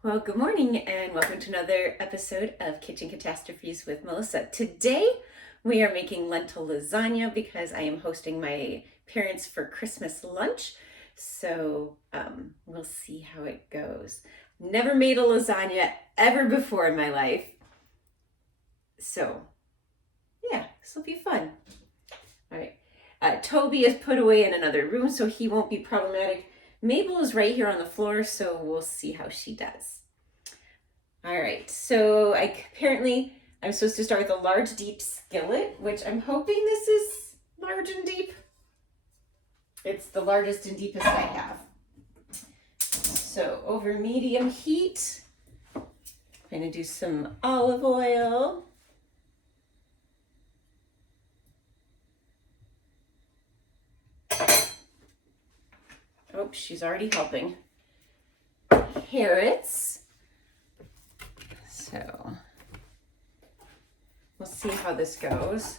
Well, good morning and welcome to another episode of Kitchen Catastrophes with Melissa. Today we are making lentil lasagna because I am hosting my parents for Christmas lunch. So we'll see how it goes. Never made a lasagna ever before in my life. So yeah, this will be fun. All right. Toby is put away in another room, so he won't be problematic. Mabel is right here on the floor, so we'll see how she does. All right, so I'm supposed to start with a large deep skillet, which I'm hoping this is large and deep. It's the largest and deepest I have. So over medium heat, I'm gonna do some olive oil. Oh, she's already helping. Carrots. So we'll see how this goes.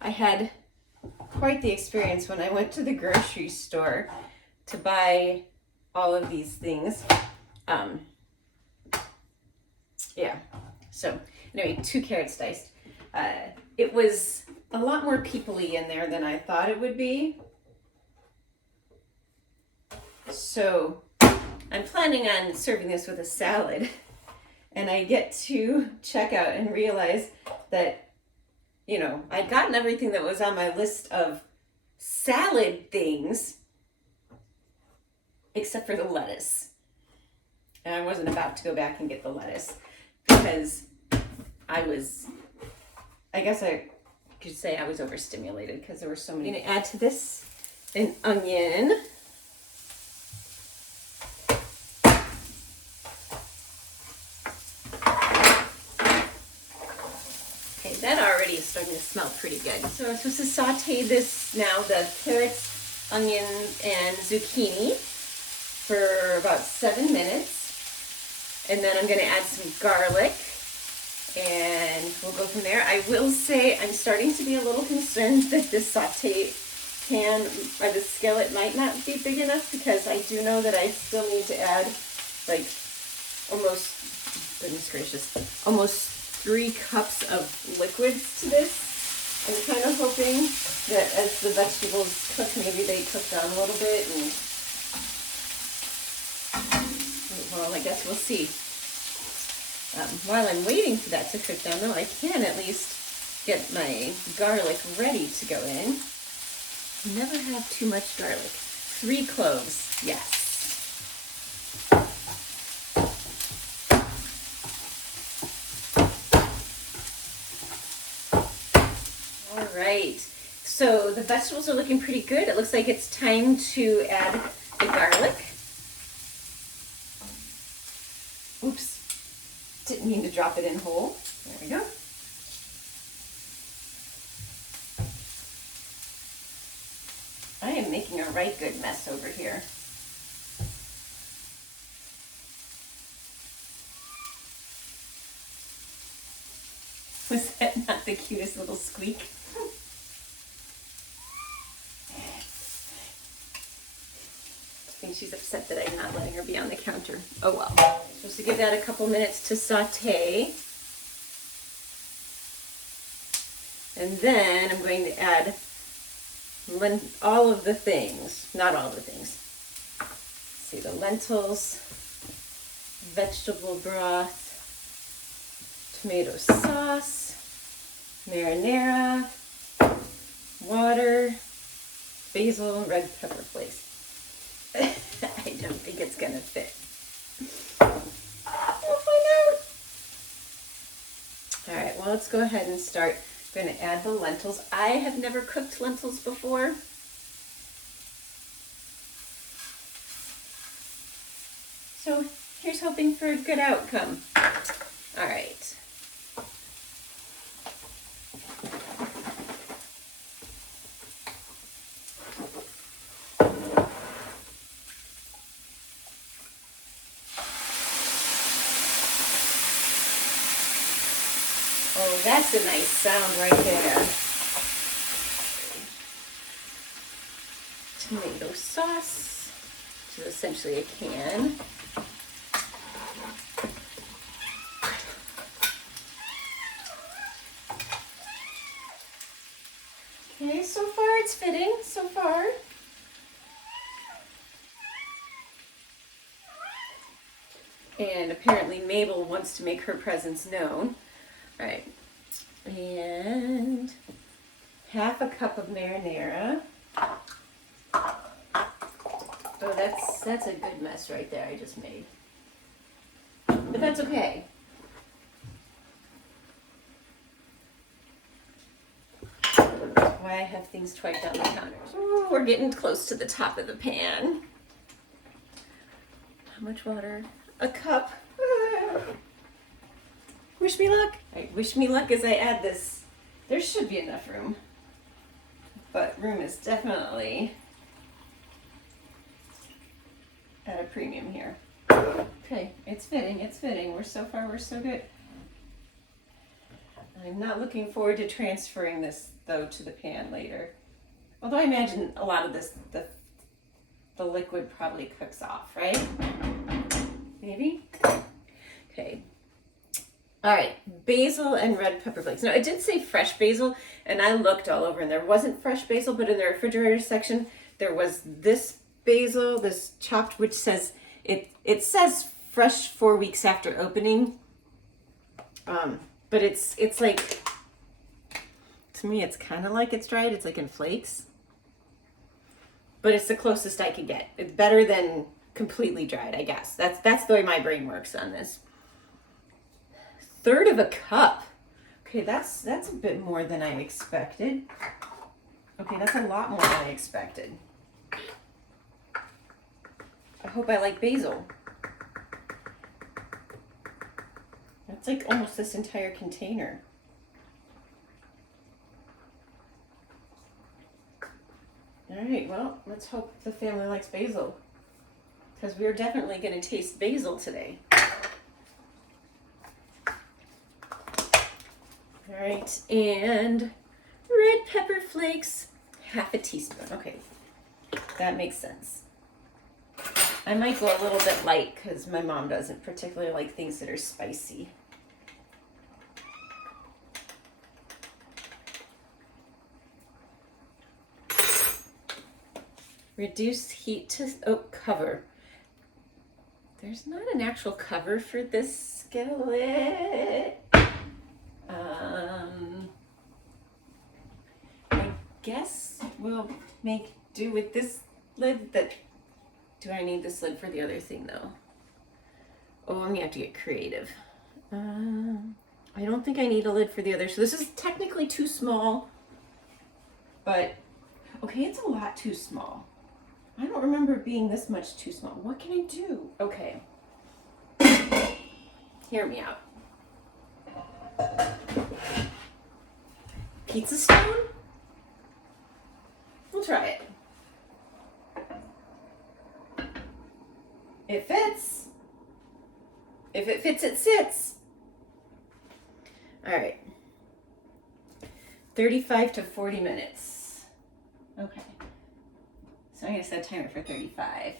I had quite the experience when I went to the grocery store to buy all of these things. So anyway, 2 carrots diced. It was a lot more people-y in there than I thought it would be. So I'm planning on serving this with a salad, and I get to checkout and realize that, I'd gotten everything that was on my list of salad things except for the lettuce. And I wasn't about to go back and get the lettuce because I guess I could say I was overstimulated because there were so many. I'm going to add to this an onion. That already is starting to smell pretty good. So I'm supposed to saute this now, the carrots, onions, and zucchini for about 7 minutes. And then I'm going to add some garlic and we'll go from there. I will say I'm starting to be a little concerned that this saute pan or the skillet might not be big enough because I do know that I still need to add like almost 3 cups of liquids to this. I'm kind of hoping that as the vegetables cook, maybe they cook down a little bit, and well, I guess we'll see. While I'm waiting for that to cook down, though, I can at least get my garlic ready to go in. Never have too much garlic. 3 cloves, yes. Right, so the vegetables are looking pretty good. It looks like it's time to add the garlic. Oops, didn't mean to drop it in whole. There we go. I am making a right good mess over here. Was that not the cutest little squeak? I think she's upset that I'm not letting her be on the counter. Oh well. Supposed to give that a couple minutes to saute. And then I'm going to add all of the things, not all the things. Let's see, the lentils, vegetable broth, tomato sauce, marinara, water, basil, and red pepper flakes. I don't think it's gonna fit. We'll find out. All right, well, let's go ahead and start. I'm gonna add the lentils. I have never cooked lentils before. So here's hoping for a good outcome. All right. Oh, that's a nice sound right there. Tomato sauce, is essentially a can. Okay, so far it's fitting, so far. And apparently Mabel wants to make her presence known. All right, and half a cup of marinara. Oh, that's a good mess right there I just made. But that's okay. That's why I have things twiped on the counters. Ooh, we're getting close to the top of the pan. How much water? A cup. Wish me luck. All right, wish me luck as I add this. There should be enough room, but room is definitely at a premium here. Okay, it's fitting, it's fitting. We're so far, we're so good. I'm not looking forward to transferring this though to the pan later. Although I imagine a lot of this, the liquid probably cooks off, right? Maybe? Okay. All right, basil and red pepper flakes. Now, it did say fresh basil, and I looked all over, and there wasn't fresh basil, but in the refrigerator section, there was this basil, this chopped, which says, it says fresh 4 weeks after opening, but it's like, to me, it's kind of like it's dried. It's like in flakes, but it's the closest I could get. It's better than completely dried, I guess. That's the way my brain works on this. 1/3 of a cup. Okay, that's a bit more than I expected. Okay, that's a lot more than I expected. I hope I like basil. That's like almost this entire container. All right, well, let's hope the family likes basil, because we're definitely going to taste basil today. All right, and red pepper flakes, half a teaspoon. Okay, that makes sense. I might go a little bit light because my mom doesn't particularly like things that are spicy. Reduce heat to cover. There's not an actual cover for this skillet. I guess we'll make do with this lid. Do I need this lid for the other thing though? Oh, I'm gonna have to get creative. I don't think I need a lid for the other. So this is technically too small, but okay, it's a lot too small. I don't remember it being this much too small. What can I do? Okay. Hear me out. Pizza stone? We'll try it. It fits. If it fits, it sits. All right. 35 to 40 minutes. Okay. So I'm going to set a timer for 35.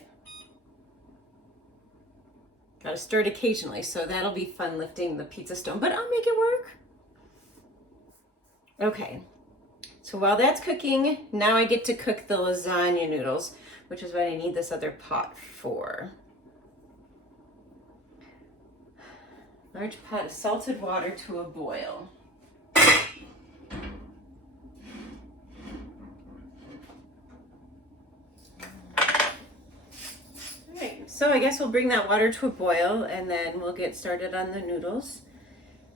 Got to stir it occasionally, so that'll be fun lifting the pizza stone, but I'll make it work. Okay. So while that's cooking, now I get to cook the lasagna noodles, which is what I need this other pot for. Large pot of salted water to a boil. Alright, so I guess we'll bring that water to a boil and then we'll get started on the noodles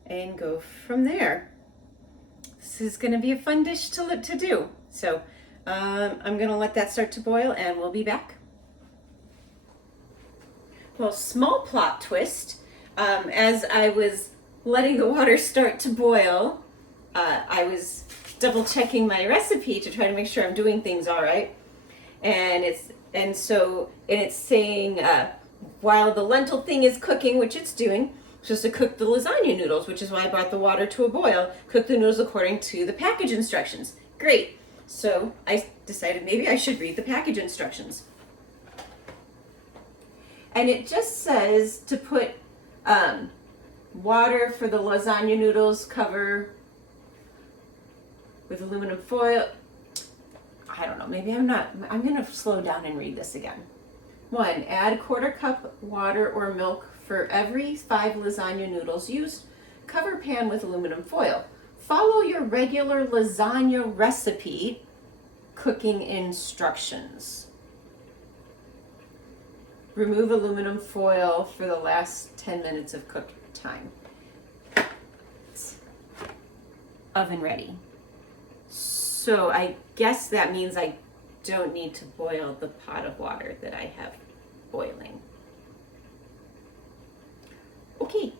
and go from there. This is going to be a fun dish to do. So I'm going to let that start to boil and we'll be back. Well, small plot twist. As I was letting the water start to boil, I was double checking my recipe to try to make sure I'm doing things all right. And it's saying while the lentil thing is cooking, which it's doing, it's supposed to cook the lasagna noodles, which is why I brought the water to a boil. Cook the noodles according to the package instructions. Great. So I decided maybe I should read the package instructions. And it just says to put water for the lasagna noodles, cover with aluminum foil. I don't know, maybe I'm gonna slow down and read this again. 1, add 1/4 cup water or milk for every 5 lasagna noodles used. Cover pan with aluminum foil. Follow your regular lasagna recipe cooking instructions. Remove aluminum foil for the last 10 minutes of cook time. It's oven ready. So I guess that means I don't need to boil the pot of water that I have boiling. Okay,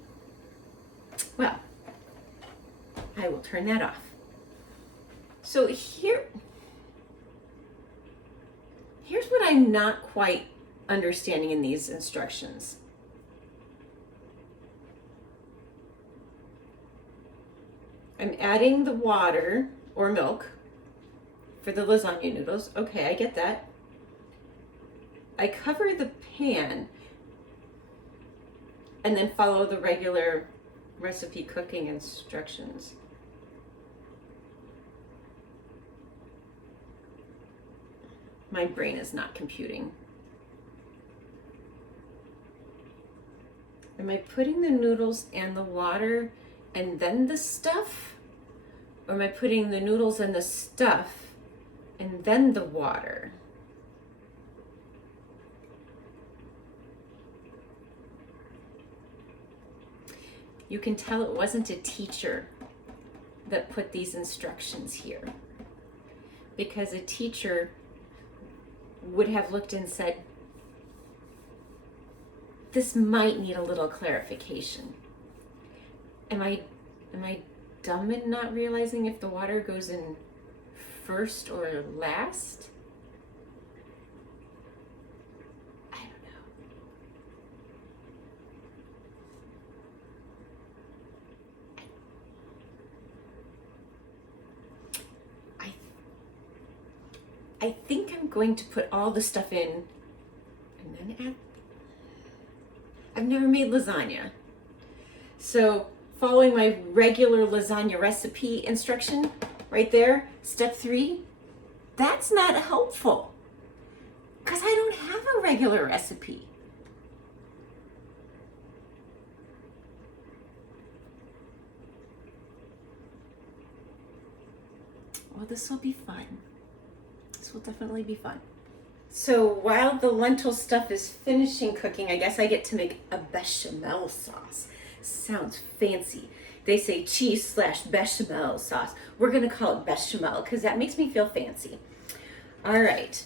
well, I will turn that off. So here's what I'm not quite understanding in these instructions. I'm adding the water or milk for the lasagna noodles. Okay, I get that. I cover the pan and then follow the regular recipe cooking instructions. My brain is not computing. Am I putting the noodles and the water and then the stuff? Or am I putting the noodles and the stuff and then the water? You can tell it wasn't a teacher that put these instructions here, because a teacher would have looked and said, this might need a little clarification. Am I dumb in not realizing if the water goes in first or last? I don't know. I think I'm going to put all the stuff in and then add. I've never made lasagna. So following my regular lasagna recipe instruction right there, step 3, that's not helpful because I don't have a regular recipe. Well, this will be fun. This will definitely be fun. So while the lentil stuff is finishing cooking, I guess I get to make a bechamel sauce. Sounds fancy. They say cheese/bechamel sauce. We're gonna call it bechamel because that makes me feel fancy. All right.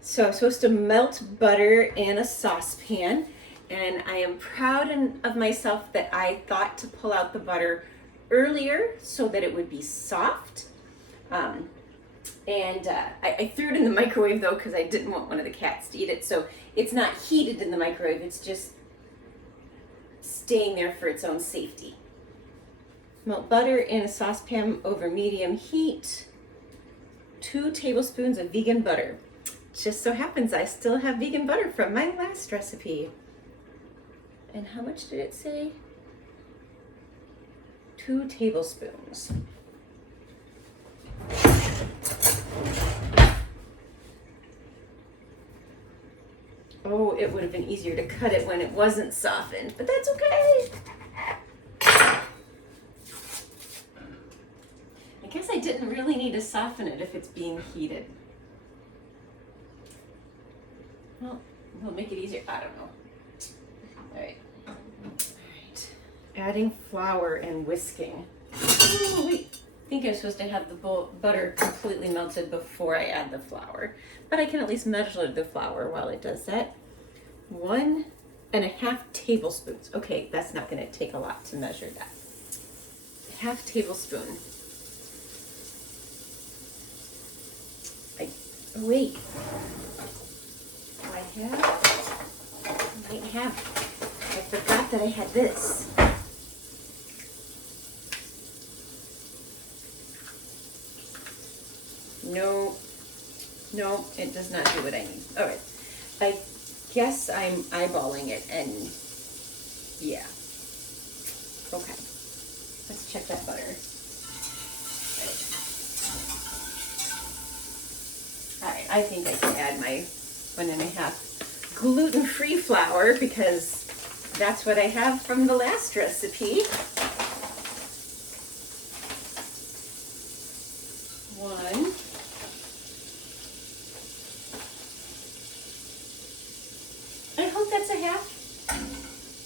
So I'm supposed to melt butter in a saucepan, and I am proud of myself that I thought to pull out the butter earlier so that it would be soft. I threw it in the microwave though because I didn't want one of the cats to eat it. So it's not heated in the microwave, it's just staying there for its own safety. Melt butter in a saucepan over medium heat. 2 tablespoons of vegan butter. Just so happens I still have vegan butter from my last recipe. And how much did it say? 2 tablespoons. Oh, it would have been easier to cut it when it wasn't softened, but that's okay. I guess I didn't really need to soften it if it's being heated. Well, it'll make it easier. I don't know. All right. Adding flour and whisking. Oh, wait. I think I'm supposed to have the butter completely melted before I add the flour, but I can at least measure the flour while it does that. 1.5 tablespoons. Okay, that's not going to take a lot to measure that. 1/2 tablespoon. Oh wait. Do I might have. I forgot that I had this. No, it does not do what I need. All right, guess I'm eyeballing it, and yeah. Okay, let's check that butter. All right, I think I can add my 1.5 gluten-free flour because that's what I have from the last recipe. 1. I hope that's a half.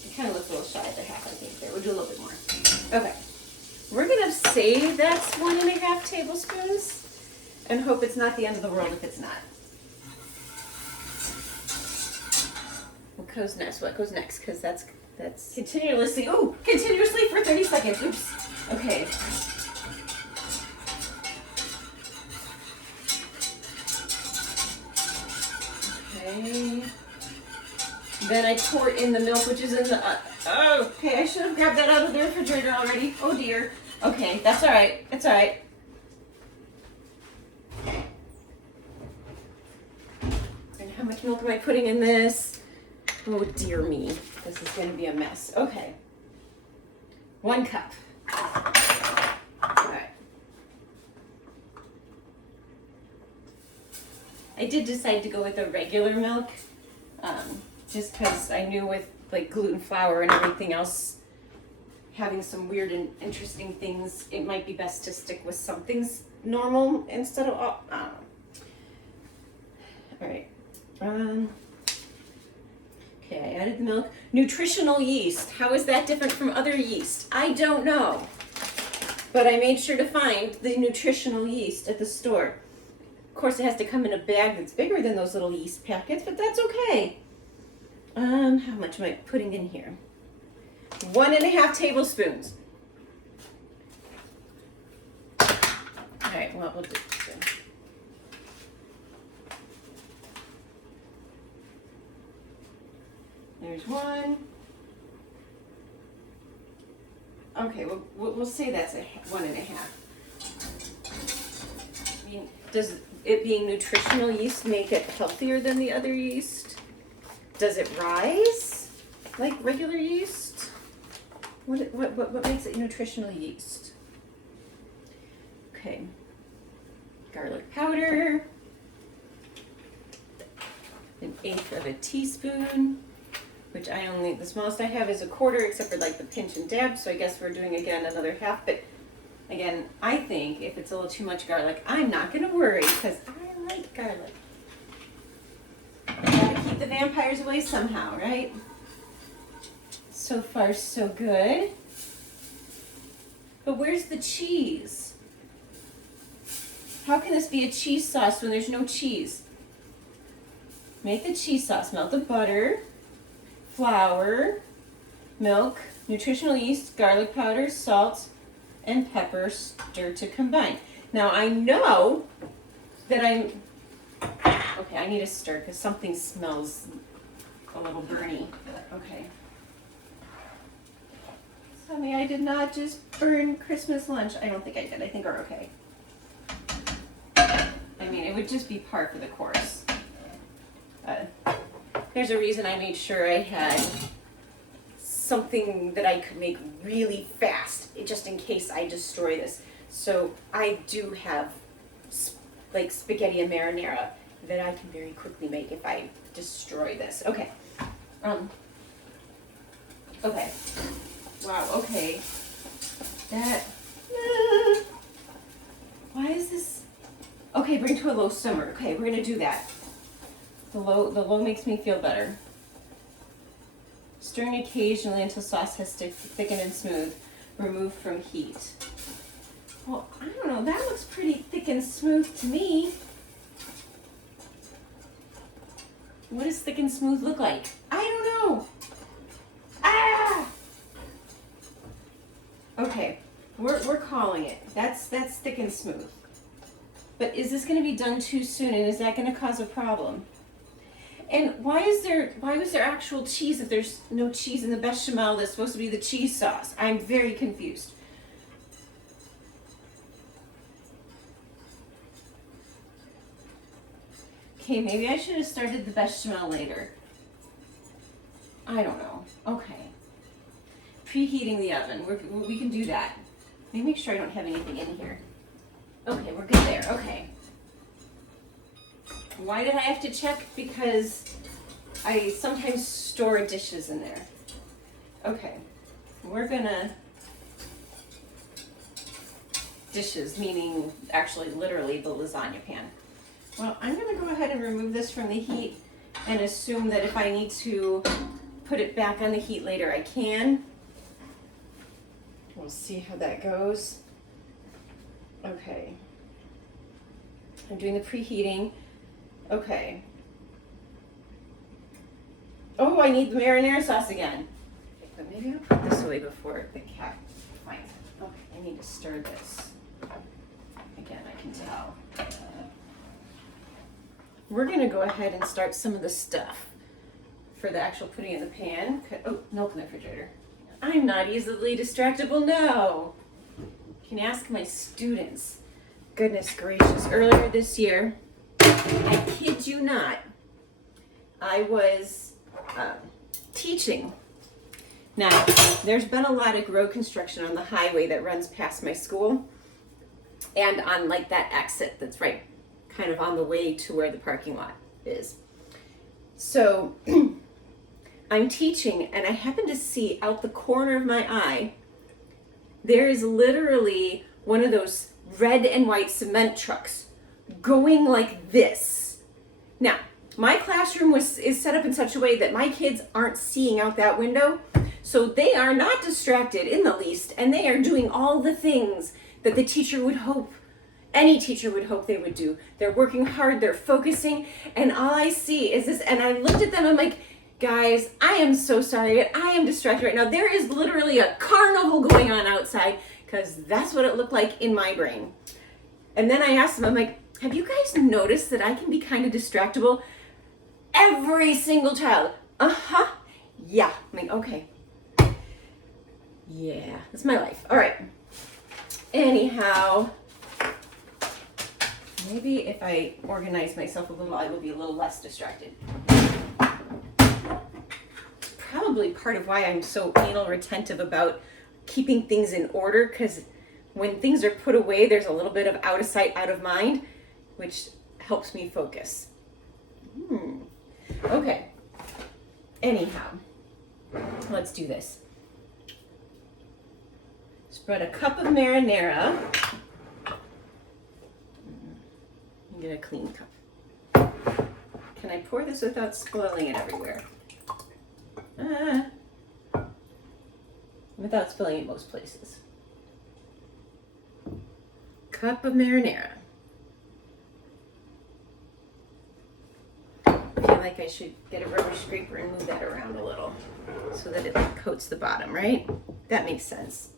It kind of looks a little shy of a half, I think. There, we'll do a little bit more. Okay. We're going to say that's 1.5 tablespoons and hope it's not the end of the world if it's not. What goes next? What goes next? Because that's continuously for 30 seconds. Oops. Okay. Okay. Then I pour in the milk, which is in the, okay, I should have grabbed that out of the refrigerator already. Oh dear. Okay, that's all right. It's all right. And how much milk am I putting in this? Oh dear me. This is going to be a mess. Okay. 1 cup. All right. I did decide to go with the regular milk. Just because I knew with like gluten flour and everything else having some weird and interesting things, it might be best to stick with something's normal instead of all right. Okay, I added the milk. Nutritional yeast. How is that different from other yeast? I don't know. But I made sure to find the nutritional yeast at the store. Of course, it has to come in a bag that's bigger than those little yeast packets, but that's okay. How much am I putting in here? 1.5 tablespoons. All right, well, we'll do this then. There's 1. Okay, we'll say that's 1.5. I mean, does it being nutritional yeast make it healthier than the other yeast? Does it rise like regular yeast? What makes it nutritional yeast? Okay. Garlic powder. 1/8 of a teaspoon, which the smallest I have is 1/4, except for like the pinch and dab. So I guess we're doing again another half. But again, I think if it's a little too much garlic, I'm not going to worry because I like garlic. Gotta keep the vampires away somehow, right? So far, so good. But where's the cheese? How can this be a cheese sauce when there's no cheese? Make the cheese sauce. Melt the butter, flour, milk, nutritional yeast, garlic powder, salt, and pepper. Stir to combine. Now I know that okay, I need to stir because something smells a little burny. Okay. Tell me I did not just burn Christmas lunch. I don't think I did. I think we're okay. I mean, it would just be par for the course. There's a reason I made sure I had something that I could make really fast, just in case I destroy this. So I do have like spaghetti and marinara that I can very quickly make if I destroy this. Okay. Okay. Wow, okay. Why is this? Okay, bring to a low simmer. Okay, we're gonna do that. The low makes me feel better. Stirring occasionally until sauce has thickened and smooth. Remove from heat. Well, I don't know. That looks pretty thick and smooth to me. What does thick and smooth look like? I don't know. Ah! Okay, we're calling it. That's thick and smooth. But is this going to be done too soon, and is that going to cause a problem? And why was there actual cheese if there's no cheese in the bechamel that's supposed to be the cheese sauce? I'm very confused. Okay, maybe I should have started the bechamel later. I don't know. Okay. Preheating the oven. We can do that. Let me make sure I don't have anything in here. Okay, we're good there. Okay. Why did I have to check? Because I sometimes store dishes in there. Okay. We're gonna... Dishes, meaning actually literally the lasagna pan. Well, I'm gonna go ahead and remove this from the heat and assume that if I need to put it back on the heat later, I can. We'll see how that goes. Okay. I'm doing the preheating. Okay. Oh, I need the marinara sauce again. Okay, but maybe I'll put this away before the cat finds it. Okay, I need to stir this. Again, I can tell. We're gonna go ahead and start some of the stuff for the actual putting in the pan. Oh, milk in the refrigerator. I'm not easily distractible, no. You can ask my students. Goodness gracious, earlier this year, I kid you not, I was teaching. Now, there's been a lot of road construction on the highway that runs past my school and on like that exit that's right kind of on the way to where the parking lot is. So I'm teaching and I happen to see out the corner of my eye, there is literally one of those red and white cement trucks going like this. Now, my classroom is set up in such a way that my kids aren't seeing out that window, so they are not distracted in the least, and they are doing all the things that the teacher would hope, any teacher would hope they would do. They're working hard, they're focusing, and all I see is this, and I looked at them, I'm like, guys, I am so sorry, I am distracted right now. There is literally a carnival going on outside, because that's what it looked like in my brain. And then I asked them, I'm like, have you guys noticed that I can be kind of distractible? Every single child, yeah. I'm like, okay. Yeah, that's my life. All right. Anyhow, maybe if I organize myself a little, I will be a little less distracted. Probably part of why I'm so anal retentive about keeping things in order, because when things are put away, there's a little bit of out of sight, out of mind, which helps me focus. Okay. Anyhow, let's do this. Spread a cup of marinara. Get a clean cup. Can I pour this without spoiling it everywhere? Without spilling it most places. Cup of marinara. I feel like I should get a rubber scraper and move that around a little so that it like coats the bottom, right? That makes sense.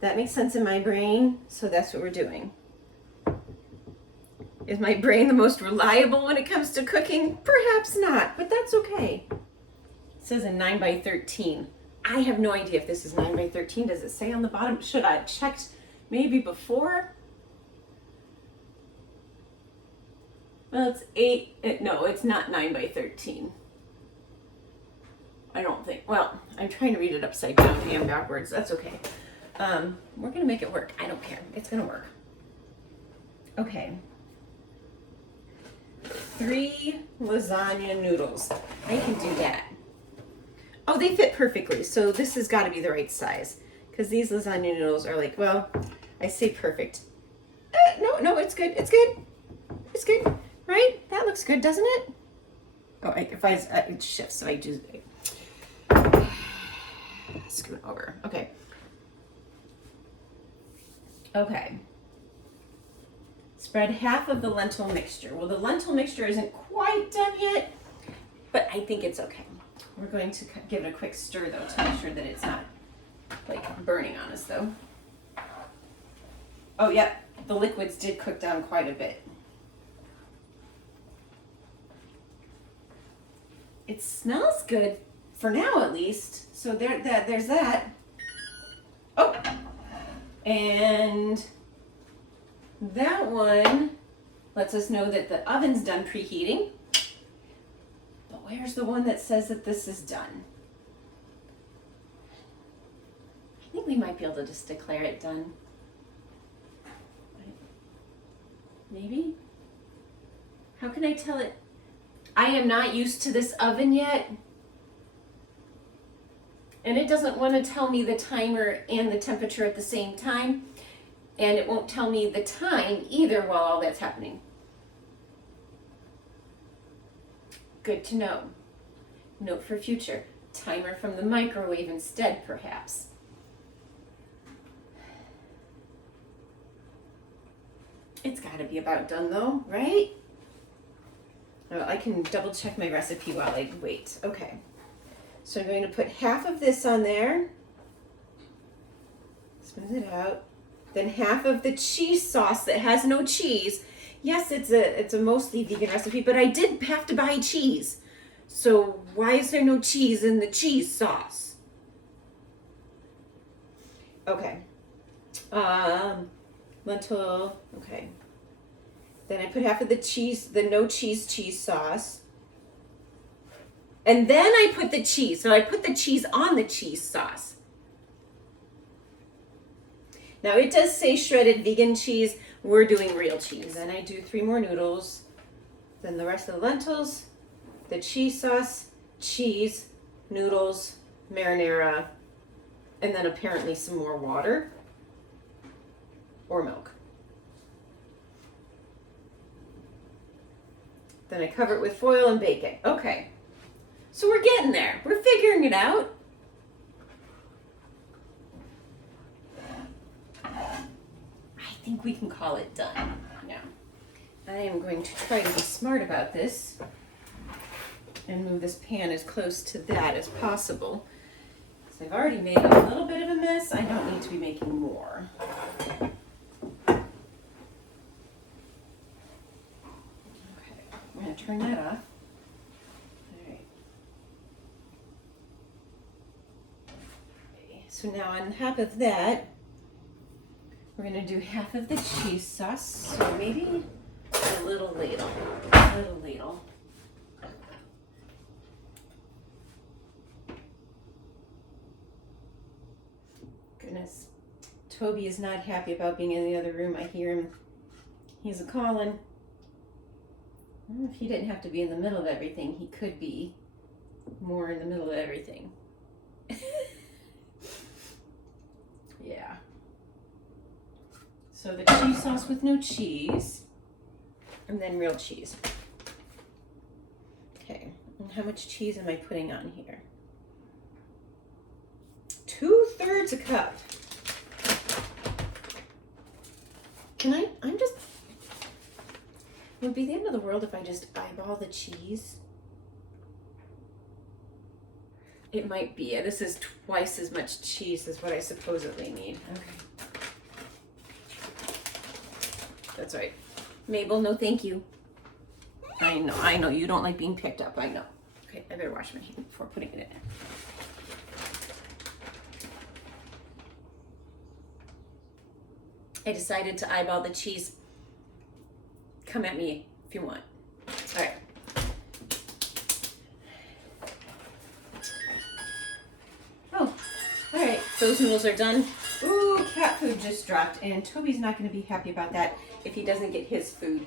That makes sense in my brain, so that's what we're doing. Is my brain the most reliable when it comes to cooking? Perhaps not, but that's okay. It says a 9 by 13. I have no idea if this is 9 by 13. Does it say on the bottom? Should I have checked maybe before? Well, it's 8. No, it's not 9 by 13. I don't think. Well, I'm trying to read it upside down and backwards. That's okay. We're going to make it work. I don't care. It's going to work. Okay. 3 lasagna noodles. I can do that. Oh, they fit perfectly. So this has got to be the right size. Because these lasagna noodles are like, well, I say perfect. No, it's good. It's good. It's good. Right? That looks good, doesn't it? Oh, it shifts, so I do scoot over. Okay. Okay. Spread half of the lentil mixture. Well, the lentil mixture isn't quite done yet, but I think it's okay. We're going to give it a quick stir, though, to make sure that it's not, like, burning on us, though. Oh, yep. The liquids did cook down quite a bit. It smells good, for now at least. So there's that. Oh! And that one lets us know that the oven's done preheating. But where's the one that says that this is done? we might be able to just declare it done. Maybe? How can I tell it? I am not used to this oven yet. And it doesn't want to tell me the timer and the temperature at the same time. And it won't tell me the time either while all that's happening. Good to know. Note for future. Timer from the microwave instead, perhaps. It's got to be about done though, right? Oh, I can double check my recipe while I wait. Okay. So I'm going to put half of this on there. Smooth it out. Then half of the cheese sauce that has no cheese. Yes, it's a mostly vegan recipe, but I did have to buy cheese. So why is there no cheese in the cheese sauce? Okay. Lentil. Okay. Then I put half of the cheese, the no cheese sauce. And then I put the cheese. So I put the cheese on the cheese sauce. Now it does say shredded vegan cheese. We're doing real cheese. Then I do 3 more noodles. Then the rest of the lentils, the cheese sauce, cheese, noodles, marinara, and then apparently some more water or milk. Then I cover it with foil and bake it. Okay. So we're getting there. We're figuring it out. I think we can call it done now. I am going to try to be smart about this and move this pan as close to that as possible. So I've already made a little bit of a mess. I don't need to be making more. Okay, I'm going to turn that off. So now on top of that, we're going to do half of the cheese sauce. So maybe a little ladle. A little ladle. Goodness. Toby is not happy about being in the other room. I hear him. He's a-calling. If he didn't have to be in the middle of everything, he could be more in the middle of everything. Yeah. So the cheese sauce with no cheese, and then real cheese. Okay, and how much cheese am I putting on here? 2/3 a cup. It would be the end of the world if I just eyeball the cheese. It might be. This is twice as much cheese as what I supposedly need. Okay. That's right. Mabel, no thank you. I know. You don't like being picked up. I know. Okay, I better wash my hands before putting it in there. I decided to eyeball the cheese. Come at me if you want. All right. Oh, all right. Those noodles are done. Ooh, cat food just dropped, and Toby's not going to be happy about that if he doesn't get his food.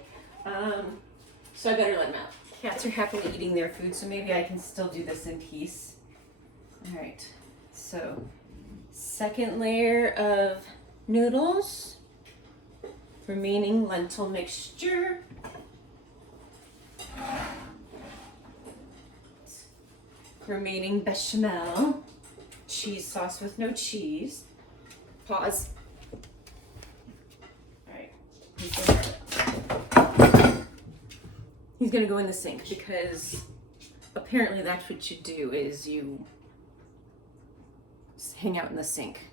So I better let him out. Cats are happily eating their food, so maybe I can still do this in peace. All right. So, second layer of noodles. Remaining lentil mixture. Remaining bechamel. Cheese sauce with no cheese. Pause. All right. He's gonna go in the sink because apparently that's what you do is you just hang out in the sink.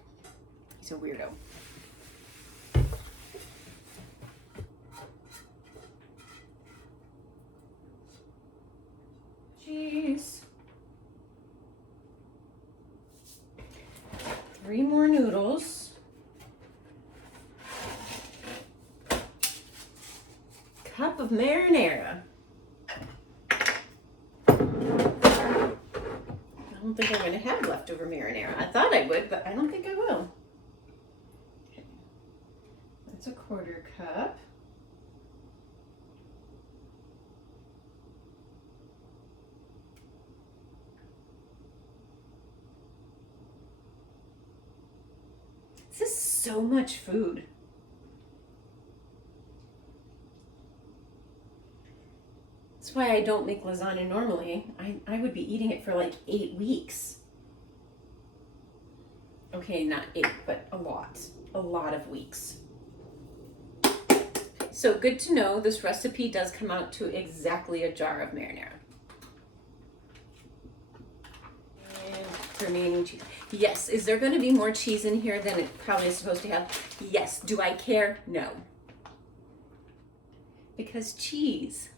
He's a weirdo. Cheese. 3 more noodles. Cup of marinara. I don't think I'm going to have leftover marinara. I thought I would, but I don't think I will. 1/4 cup. This is so much food. That's why I don't make lasagna normally. I would be eating it for like 8 weeks. Okay, not 8, but a lot of weeks. So good to know this recipe does come out to exactly a jar of marinara. And remaining cheese. Yes, is there going to be more cheese in here than it probably is supposed to have? Yes. Do I care? No. Because cheese.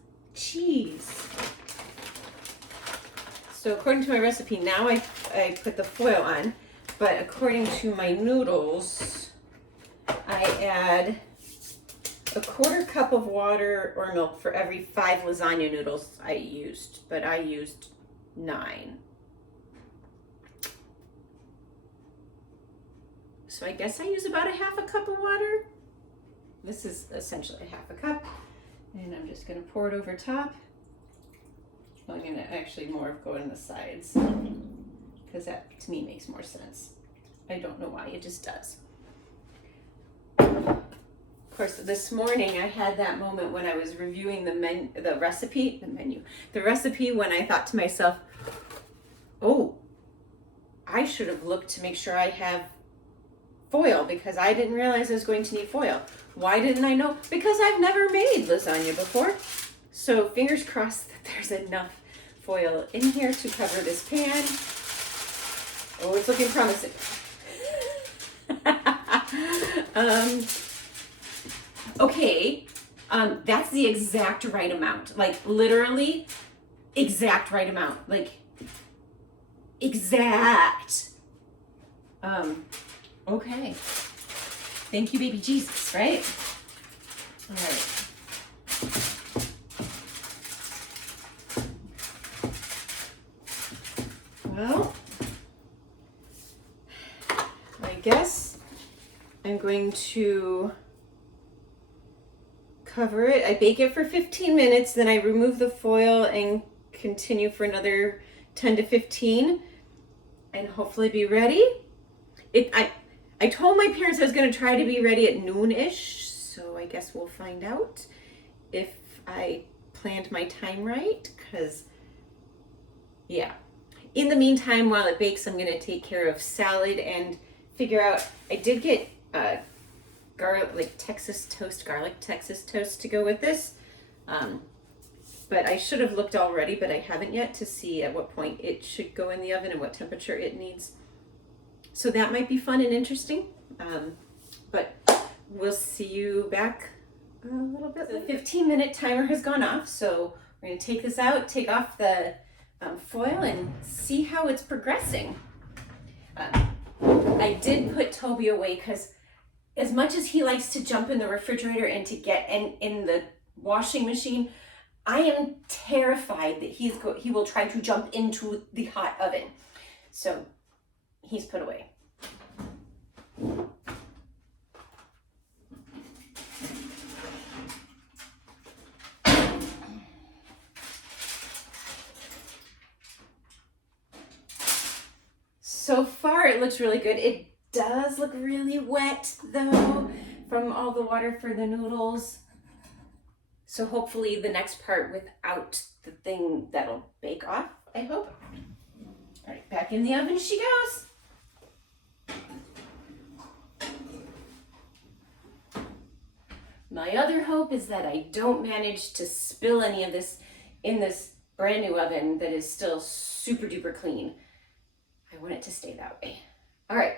So according to my recipe, now I put the foil on, but according to my noodles, I add 1/4 cup of water or milk for every 5 lasagna noodles I used, but I used 9. So I guess I use about 1/2 cup of water. This is essentially 1/2 cup. And I'm just going to pour it over top. Well, I'm going to actually more go in the sides because that to me makes more sense. I don't know why, it just does. Of course, this morning I had that moment when I was reviewing the recipe when I thought to myself, oh, I should have looked to make sure I have foil because I didn't realize I was going to need foil. Why didn't I know? Because I've never made lasagna before. So fingers crossed that there's enough foil in here to cover this pan. Oh, it's looking promising. Okay, that's the exact right amount. Like literally exact right amount. Like exact. Okay. Thank you, baby Jesus, right? All right. Well, I guess I'm going to cover it. I bake it for 15 minutes, then I remove the foil and continue for another 10 to 15 and hopefully be ready. I told my parents I was going to try to be ready at noon-ish, so I guess we'll find out if I planned my time right, because, yeah. In the meantime, while it bakes, I'm going to take care of salad and figure out, I did get garlic Texas toast to go with this, but I should have looked already, but I haven't yet to see at what point it should go in the oven and what temperature it needs. So that might be fun and interesting, but we'll see you back a little bit later. The 15-minute timer has gone off, so we're going to take this out, take off the foil, and see how it's progressing. I did put Toby away because as much as he likes to jump in the refrigerator and to get in the washing machine, I am terrified that he will try to jump into the hot oven. So he's put away. So far it looks really good. It does look really wet though from all the water for the noodles. So hopefully the next part without the thing that'll bake off, I hope. All right, back in the oven she goes. My other hope is that I don't manage to spill any of this in this brand new oven that is still super duper clean. I want it to stay that way. All right,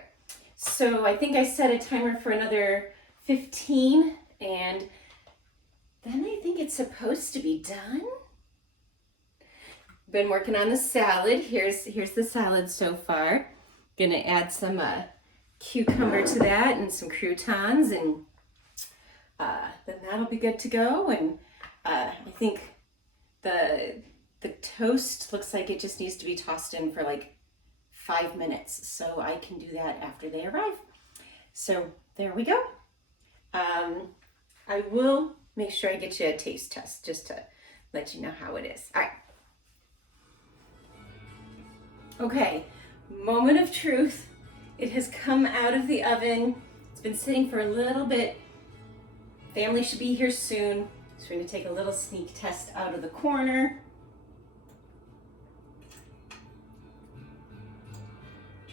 so I think I set a timer for another 15 and then I think it's supposed to be done. Been working on the salad. Here's the salad so far. Gonna add some cucumber to that and some croutons, and then that'll be good to go. And I think the toast looks like it just needs to be tossed in for like 5 minutes, so I can do that after they arrive. So there we go. I will make sure I get you a taste test just to let you know how it is. All right. Okay, moment of truth. It has come out of the oven. It's been sitting for a little bit. Family should be here soon. So we're gonna take a little sneak test out of the corner.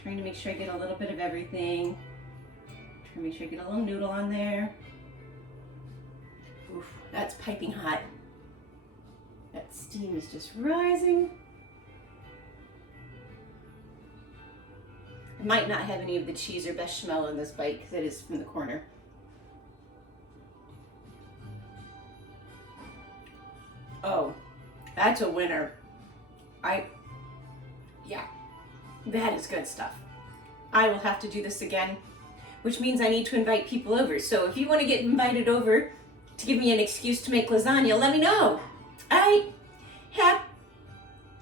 Trying to make sure I get a little bit of everything. Trying to make sure I get a little noodle on there. Oof, that's piping hot. That steam is just rising. I might not have any of the cheese or bechamel in this bite because it is from the corner. Oh, that's a winner. Yeah, that is good stuff. I will have to do this again, which means I need to invite people over. So if you want to get invited over to give me an excuse to make lasagna, let me know. All right, happy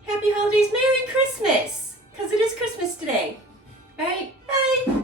holidays, Merry Christmas, because it is Christmas today. All right, bye.